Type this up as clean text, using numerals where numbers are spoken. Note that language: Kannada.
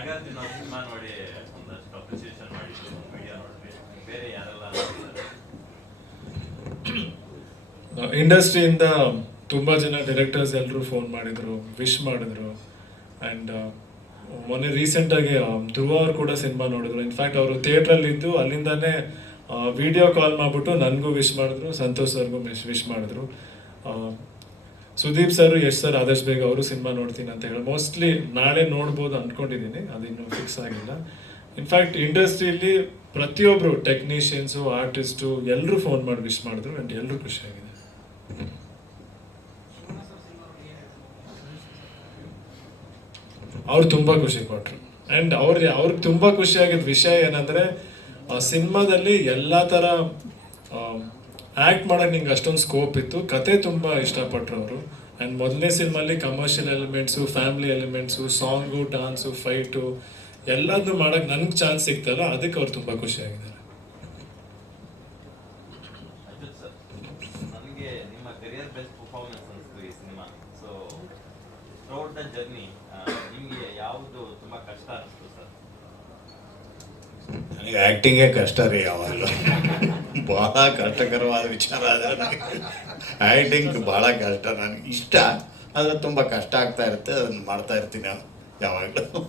ನಾಗಾರ್ಜುನ ಅವ್ರ ಸಿನಿಮಾ ನೋಡಿ ಒಂದಷ್ಟು ಅಪ್ರಿಸಿಯೇಷನ್ ಮಾಡಿದ್ರು, ವಿಡಿಯೋ ನೋಡಿದ್ವಿ. ಬೇರೆ ಯಾರೆಲ್ಲ ಇಂಡಸ್ಟ್ರಿಯಿಂದ ತುಂಬ ಜನ ಡೈರೆಕ್ಟರ್ಸ್ ಎಲ್ಲರೂ ಫೋನ್ ಮಾಡಿದರು, ವಿಶ್ ಮಾಡಿದ್ರು. ಆ್ಯಂಡ್ ಮೊನ್ನೆ ರೀಸೆಂಟಾಗಿ ಧ್ರುವ ಅವ್ರು ಕೂಡ ಸಿನಿಮಾ ನೋಡಿದ್ರು. ಇನ್ಫ್ಯಾಕ್ಟ್ ಅವರು ಥಿಯೇಟ್ರಲ್ಲಿದ್ದು ಅಲ್ಲಿಂದಾನೇ ವಿಡಿಯೋ ಕಾಲ್ ಮಾಡಿಬಿಟ್ಟು ನನಗೂ ವಿಶ್ ಮಾಡಿದ್ರು, ಸಂತೋಷ್ ಸರ್ಗೂ ವಿಶ್ ಮಾಡಿದ್ರು. ಸುದೀಪ್ ಸರ್, ಯಶ್ ಸರ್ ಆದಷ್ಟು ಬೇಗ ಅವರು ಸಿನಿಮಾ ನೋಡ್ತೀನಿ ಅಂತ ಹೇಳಿ ಮೋಸ್ಟ್ಲಿ ನಾಳೆ ನೋಡ್ಬೋದು ಅಂದ್ಕೊಂಡಿದ್ದೀನಿ, ಅದಿನ್ನೂ ಫಿಕ್ಸ್ ಆಗಿಲ್ಲ. ಇನ್ಫ್ಯಾಕ್ಟ್ ಇಂಡಸ್ಟ್ರಿಯಲ್ಲಿ ಪ್ರತಿಯೊಬ್ಬರು ಟೆಕ್ನಿಷಿಯನ್ಸು, ಆರ್ಟಿಸ್ಟು ಎಲ್ಲರೂ ಫೋನ್ ಮಾಡಿ ವಿಶ್ ಮಾಡಿದ್ರು. ಆ್ಯಂಡ್ ಎಲ್ಲರೂ ಖುಷಿಯಾಗಿದೆ. ಅವ್ರು ತುಂಬ ಖುಷಿ ಪಟ್ರು. ಆ್ಯಂಡ್ ಅವ್ರಿಗೆ ತುಂಬ ಖುಷಿಯಾಗಿದ್ದ ವಿಷಯ ಏನಂದರೆ, ಆ ಸಿನಿಮಾದಲ್ಲಿ ಎಲ್ಲ ಥರ ಆ್ಯಕ್ಟ್ ಮಾಡೋಕ್ಕೆ ನಿಂಗೆ ಅಷ್ಟೊಂದು ಸ್ಕೋಪ್ ಇತ್ತು, ಕತೆ ತುಂಬ ಇಷ್ಟಪಟ್ಟರು ಅವರು. ಆ್ಯಂಡ್ ಮೊದಲನೇ ಸಿನಿಮಾಲಿ commercial elements, family elements, song, dance, fight ಎಲ್ಲದನ್ನೂ ಮಾಡೋಕ್ಕೆ ನನಗೆ ಚಾನ್ಸ್ ಸಿಗ್ತಲ್ಲ, ಅದಕ್ಕೆ ಅವ್ರು ತುಂಬ ಖುಷಿಯಾಗಿದ್ದಾರೆ. ನನಗೆ ನಿಮ್ಮ ಕರಿಯರ್ ಬೆಸ್ಟ್ ಪರ್ಫಾರ್ಮೆನ್ಸ್ ಅನಿಸ್ತು ಈ cinema. So throughout the journey ನಿಮಗೆ ಯಾವುದು ತುಂಬ ಕಷ್ಟ ಅನಿಸ್ತು ಸರ್? ನನಗೆ ಆ್ಯಕ್ಟಿಂಗೇ ಕಷ್ಟ ರೀ, ಯಾವಾಗಲೂ ಭಾಳ ಕಷ್ಟಕರವಾದ ವಿಚಾರ ಆದರೆ ನನಗೆ ಆ್ಯಕ್ಟಿಂಗ್ ಭಾಳ ಕಷ್ಟ. ನನಗೆ ಇಷ್ಟ, ಆದರೆ ತುಂಬ ಕಷ್ಟ ಆಗ್ತಾ ಇರುತ್ತೆ, ಅದನ್ನು ಮಾಡ್ತಾ ಇರ್ತೀನಿ ಯಾವಾಗಲೂ.